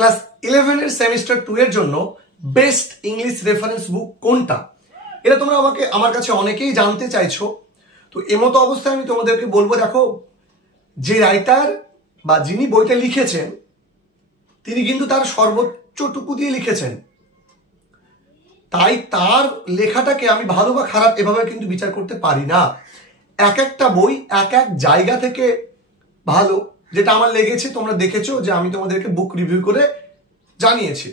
Class 11 এর semester 2 এর জন্য বেস্ট ইংলিশ রেফারেন্স বুক কোনটা, এটা তোমরা আমার কাছে অনেকেই জানতে চাইছো। তো এমতো অবস্থায় আমি তোমাদেরকে বলবো, দেখো যে রাইটার বা যিনি বইটা লিখেছেন তিনি কিন্তু তার সর্বোচ্চটুকু দিয়ে লিখেছেন, তাই তার লেখাটাকে আমি ভালো বা খারাপ এভাবে কিন্তু বিচার করতে পারি না। এক একটা বই এক এক জায়গা থেকে ভালো, যেটা আমার লেগেছে তোমরা দেখেছো যে আমি তোমাদেরকে বুক রিভিউ করে জানিয়েছি।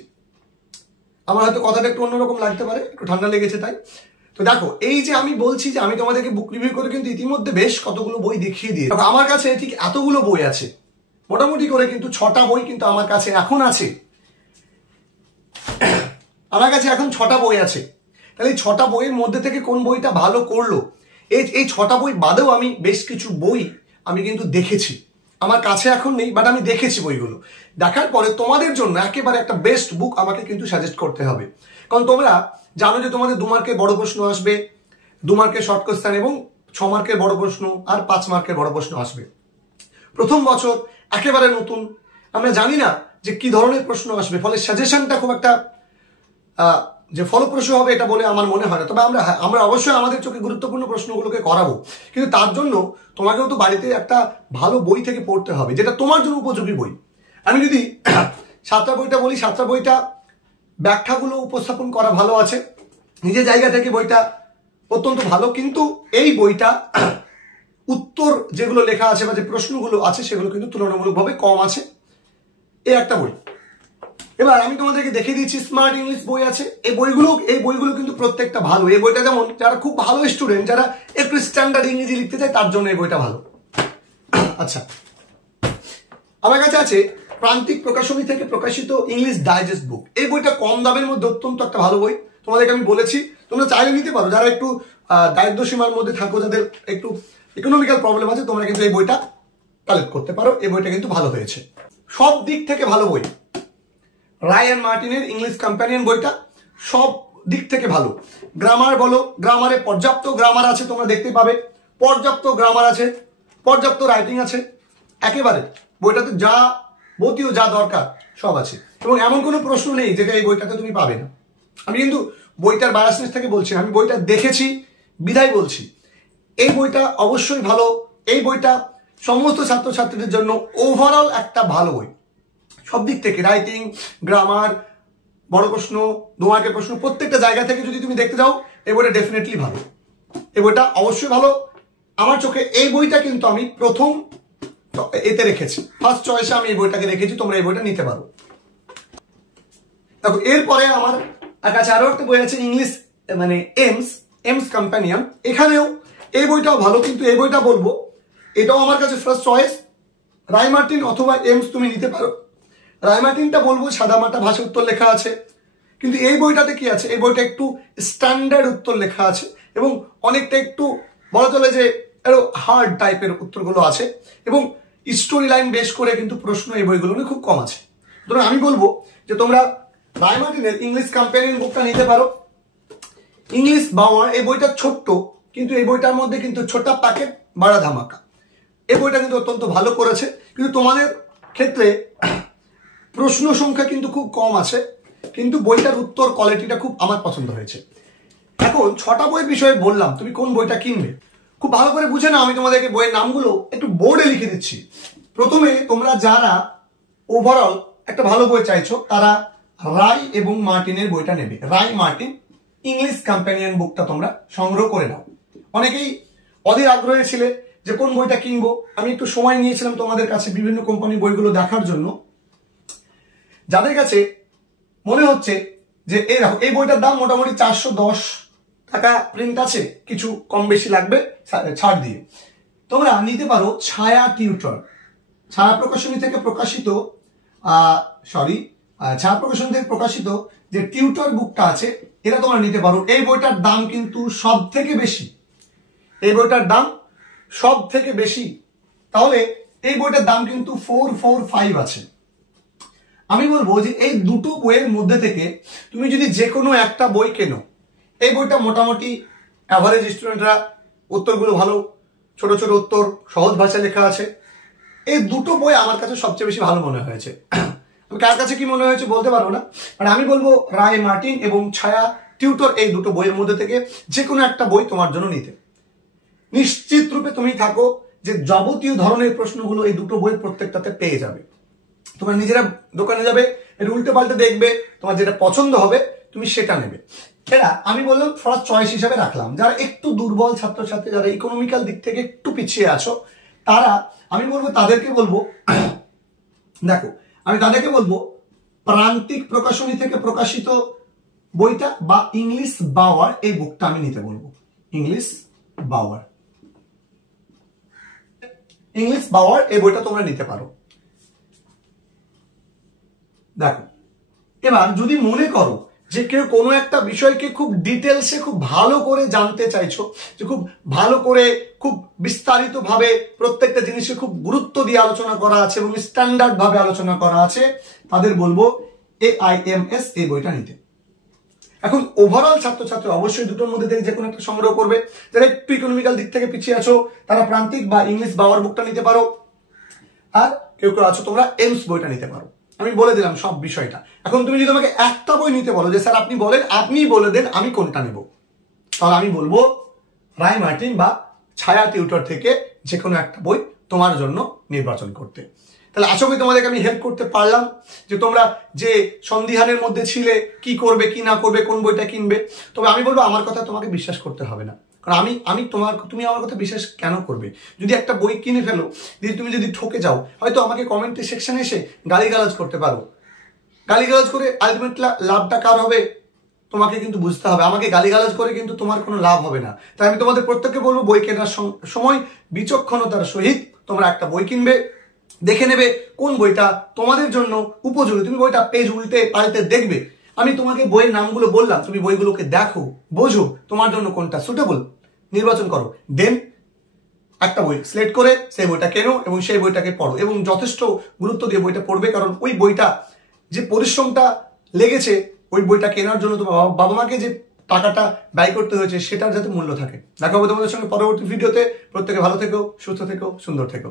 আমার হয়তো কথাটা একটু অন্যরকম লাগতে পারে, একটু ঠান্ডা লেগেছে তাই। তো দেখো এই যে আমি বলছি যে আমি তোমাদেরকে বুক রিভিউ করে কিন্তু ইতিমধ্যে বেশ কতগুলো বই দেখিয়ে দিয়ে, আমার কাছে ঠিক এতগুলো বই আছে, মোটামুটি করে কিন্তু 6টা বই কিন্তু আমার কাছে এখন আছে। আমার কাছে এখন 6টা বই আছে। তাহলে এই 6টা বইয়ের মধ্যে থেকে কোন বইটা ভালো করলো, এই 6টা বই বাদেও আমি বেশ কিছু বই আমি কিন্তু দেখেছি, আমার কাছে এখন নেই বাট আমি দেখেছি বইগুলো। দেখার পরে তোমাদের জন্য একেবারে একটা বেস্ট বুক আমাকে কিন্তু সাজেস্ট করতে হবে। কারণ তোমরা জানো যে তোমাদের 2 মার্কের বড় প্রশ্ন আসবে, 2 মার্কের শর্ট কোশ্চেন এবং 6 মার্কের বড় প্রশ্ন আর 5 মার্কের বড় প্রশ্ন আসবে। প্রথম বছর একেবারে নতুন, আমরা জানি না যে কি ধরনের প্রশ্ন আসবে, ফলে সাজেশনটা খুব একটা যে ফলপ্রসূ হবে এটা বলে আমার মনে হয় না। তবে আমরা অবশ্যই আমাদের চোখে গুরুত্বপূর্ণ প্রশ্নগুলোকে করাবো, কিন্তু তার জন্য তোমাকেও তো বাড়িতে একটা ভালো বই থেকে পড়তে হবে যেটা তোমার জন্য উপযোগী বই। আমি যদি 7টা বইটা বলি, 7টা বইটা ব্যাখ্যাগুলো উপস্থাপন করা ভালো আছে, নিজের জায়গা থেকে বইটা অত্যন্ত ভালো, কিন্তু এই বইটা উত্তর যেগুলো লেখা আছে বা যে প্রশ্নগুলো আছে সেগুলো কিন্তু তুলনামূলকভাবে কম আছে, এই একটা বই। এবার আমি তোমাদেরকে দেখিয়ে দিচ্ছি স্মার্ট ইংলিশ বই আছে। এই বইগুলো কিন্তু প্রত্যেকটা ভালো। এই বইটা যেমন যারা খুব ভালো স্টুডেন্ট, যারা একটু স্ট্যান্ডার্ড ইংরেজি লিখতে চায় তার জন্য এই বইটা ভালো। আচ্ছা, আমার কাছে আছে প্রান্তিক প্রকাশনী থেকে প্রকাশিত ইংলিশ ডাইজেস্ট বুক। এই বইটা কম দামের মধ্যে অত্যন্ত একটা ভালো বই, তোমাদেরকে আমি বলেছি তোমরা চাইলে নিতে পারো। যারা একটু দারিদ্র সীমার মধ্যে থাকো, যাদের একটু ইকোনমিক্যাল প্রবলেম আছে, তোমরা কিন্তু এই বইটা কালেক্ট করতে পারো। এই বইটা কিন্তু ভালো হয়েছে, সব দিক থেকে ভালো বই। রায়ান মার্টিনের ইংলিশ কম্প্যানিয়ন বইটা সব দিক থেকে ভালো। গ্রামার বলো, গ্রামারে পর্যাপ্ত গ্রামার আছে, তোমরা দেখতে পাবে পর্যাপ্ত গ্রামার আছে, পর্যাপ্ত রাইটিং আছে, একেবারে বইটাতে যা বতীয় যা দরকার সব আছে, এবং এমন কোনো প্রশ্ন নেই যেটা এই বইটাতে তুমি পাবে না। আমি কিন্তু বইটার বায়াসনেস থেকে বলছি, আমি বইটা দেখেছি বিধায় বলছি এই বইটা অবশ্যই ভালো। এই বইটা সমস্ত ছাত্রছাত্রীদের জন্য ওভারঅল একটা ভালো বই, সব দিক থেকে রাইটিং, গ্রামার, বড় প্রশ্ন, 2 মার্কের প্রশ্ন, প্রত্যেকটা জায়গা থেকে যদি তুমি দেখতে যাও এই বইটা ডেফিনেটলি ভালো। এই বইটা অবশ্যই ভালো আমার চোখে। এই বইটা কিন্তু আমি প্রথম এতে রেখেছি, ফার্স্ট চয়েসে আমি এই বইটাকে রেখেছি, তোমরা এই বইটা নিতে পারো। দেখো এরপরে আমার কাছে আরো একটা বই আছে ইংলিশ মানে এমস কম্প্যানিয়ন। এখানেও এই বইটাও ভালো, কিন্তু এই বইটা বলবো এটাও আমার কাছে ফার্স্ট চয়েস। রায় মার্টিন অথবা এমস তুমি নিতে পারো। রায় মার্টিনটা বলবো সাদামাটা ভাষা উত্তর লেখা আছে, কিন্তু এই বইটাতে কি আছে, এই বইটা একটু স্ট্যান্ডার্ড উত্তর লেখা আছে এবং অনেকটা একটু বলা চলে যে আরো হার্ড টাইপের উত্তরগুলো আছে, এবং স্টোরি লাইন বেশ করে কিন্তু প্রশ্ন এই বইগুলো খুব কম আছে। ধরুন আমি বলবো যে তোমরা রায় মার্টিনের ইংলিশ কম্প্যানিয়ন বুকটা নিতে পারো। ইংলিশ বাওয়ার এই বইটা ছোট্ট, কিন্তু এই বইটার মধ্যে কিন্তু ছোটা প্যাকেট বড়া ধামাকা। এই বইটা কিন্তু অত্যন্ত ভালো করেছে, কিন্তু তোমাদের ক্ষেত্রে প্রশ্ন সংখ্যা কিন্তু খুব কম আছে, কিন্তু বইটার উত্তর কোয়ালিটিটা খুব আমার পছন্দ হয়েছে। এখন 6টা বইয়ের বিষয়ে বললাম, তুমি কোন বইটা কিনবে খুব ভালো করে বুঝে নাও। আমি তোমাদেরকে বইয়ের নামগুলো একটু বোর্ডে লিখে দিচ্ছি। প্রথমে তোমরা যারা ওভারঅল একটা ভালো বই চাইছো তারা রায় এবং মার্টিনের বইটা নেবে। রায় মার্টিন ইংলিশ কম্প্যানিয়ন বুকটা তোমরা সংগ্রহ করে নাও। অনেকেই অধীর আগ্রহে ছিলে যে কোন বইটা কিনবো। আমি একটু সময় নিয়েছিলাম তোমাদের কাছে বিভিন্ন কোম্পানির বইগুলো দেখার জন্য। যাদের কাছে মনে হচ্ছে যে এই বইটার দাম মোটামুটি 410 টাকা প্রিন্ট আছে, কিছু কম বেশি লাগবে ছাড় দিয়ে, তোমরা নিতে পারো ছায়া টিউটর। ছায়া প্রকাশনী থেকে প্রকাশিত ছায়া প্রকাশনী থেকে প্রকাশিত যে টিউটর বুকটা আছে এটা তোমরা নিতে পারো। এই বইটার দাম কিন্তু সব থেকে বেশি, এই বইটার দাম সব থেকে বেশি, তাহলে এই বইটার দাম কিন্তু 445 আছে। আমি বলবো যে এই দুটো বইয়ের মধ্যে থেকে তুমি যদি যে কোনো একটা বই কেনো, এই বইটা মোটামুটি অ্যাভারেজ স্টুডেন্টরা উত্তরগুলো ভালো, ছোট ছোট উত্তর, সহজ ভাষায় লেখা আছে। এই দুটো বই আমার কাছে সবচেয়ে বেশি ভালো মনে হয়েছে। কার কাছে কি মনে হয়েছে বলতে পারবো না, বাট আমি বলবো রায় মার্টিন এবং ছায়া টিউটর এই দুটো বইয়ের মধ্যে থেকে যে কোনো একটা বই তোমার জন্য নিতে। নিশ্চিত রূপে তুমি থাকো যে যাবতীয় ধরনের প্রশ্নগুলো এই দুটো বইয়ের প্রত্যেকটাতে পেয়ে যাবে। তোমরা নিজেরা দোকানে যাবে, এর উল্টে পাল্টে দেখবে, তোমার যেটা পছন্দ হবে তুমি সেটা নেবে। এটা আমি বললাম ফার্স্ট চয়েস হিসাবে রাখলাম। যারা একটু দুর্বল ছাত্রছাত্রী, যারা ইকোনমিক্যাল দিক থেকে একটু পিছিয়ে আছো, তারা আমি বলবো তাদেরকে বলবো দেখো আমি তাদেরকে বলবো প্রান্তিক প্রকাশনী থেকে প্রকাশিত বইটা বা ইংলিশ বাওয়ার এই বুকটা আমি নিতে বলবো। ইংলিশ বাওয়ার এই বইটা তোমরা নিতে পারো। দেখো এবার যদি মনে করো যে কেউ কোনো একটা বিষয়কে খুব ডিটেলসে খুব ভালো করে জানতে চাইছো, যে খুব ভালো করে খুব বিস্তারিত ভাবে প্রত্যেকটা জিনিসে খুব গুরুত্ব দিয়ে আলোচনা করা আছে এবং স্ট্যান্ডার্ড ভাবে আলোচনা করা আছে, তাদের বলবো AIMS এই বইটা নিতে। এখন ওভারঅল ছাত্রছাত্রী অবশ্যই দুটোর মধ্যে থেকে যে কোনো একটা সংগ্রহ করবে। যারা একটু ইকোনমিক্যাল দিক থেকে পিছিয়ে আছো তারা প্রান্তিক বা ইংলিশ বাওয়ার বুকটা নিতে পারো, আর কেউ কেউ আছো তোমরা এমস বইটা নিতে পারো। আমি বলে দিলাম সব বিষয়টা। এখন তুমি যদি আমাকে একটা বই নিতে বলো যে স্যার আপনি বলেন, আপনি বলে দেন আমি কোনটা নেব, তাহলে আমি বলবো রায় মার্টিন বা ছায়া টিউটর থেকে যে কোনো একটা বই তোমার জন্য নির্বাচন করতে। তাহলে আশা করি তোমাদেরকে আমি হেল্প করতে পারলাম যে তোমরা যে সন্দিহানের মধ্যে ছিলে কি করবে কি না করবে, কোন বইটা কিনবে। তবে আমি বলবো আমার কথা তোমাকে বিশ্বাস করতে হবে না, কারণ তুমি আমার কথা বিশ্বাস কেন করবে? যদি একটা বই কিনে ফেলো, তুমি যদি ঠকে যাও, হয়তো আমাকে কমেন্টের সেকশনে এসে গালিগালাজ করতে পারো। গালিগালাজ করে আলটিমেট লাভটা কার হবে তোমাকে কিন্তু বুঝতে হবে। আমাকে গালিগালাজ করে কিন্তু তোমার কোনো লাভ হবে না। তাই আমি তোমাদের প্রত্যেককে বলবো বই কেনার সময় বিচক্ষণতার সহিত তোমরা একটা বই কিনবে, দেখে নেবে কোন বইটা তোমাদের জন্য উপযোগী। তুমি বইটা পেজ উল্টে পাল্টে দেখবে। আমি তোমাকে বইয়ের নামগুলো বললাম, তুমি বইগুলোকে দেখো, বোঝো তোমার জন্য কোনটা সুটেবল, নির্বাচন করো, দেন একটা বই সিলেক্ট করে সেই বইটা কেনো এবং সেই বইটাকে পড়ো এবং যথেষ্ট গুরুত্ব দিয়ে বইটা পড়বে। কারণ ওই বইটা যে পরিশ্রমটা লেগেছে ওই বইটা কেনার জন্য, তোমার বাবা মাকে যে টাকাটা ব্যয় করতে হয়েছে সেটার যাতে মূল্য থাকে। দেখা হবে তোমাদের সঙ্গে পরবর্তী ভিডিওতে। প্রত্যেকে ভালো থেকো, সুস্থ থেকো, সুন্দর থেকো।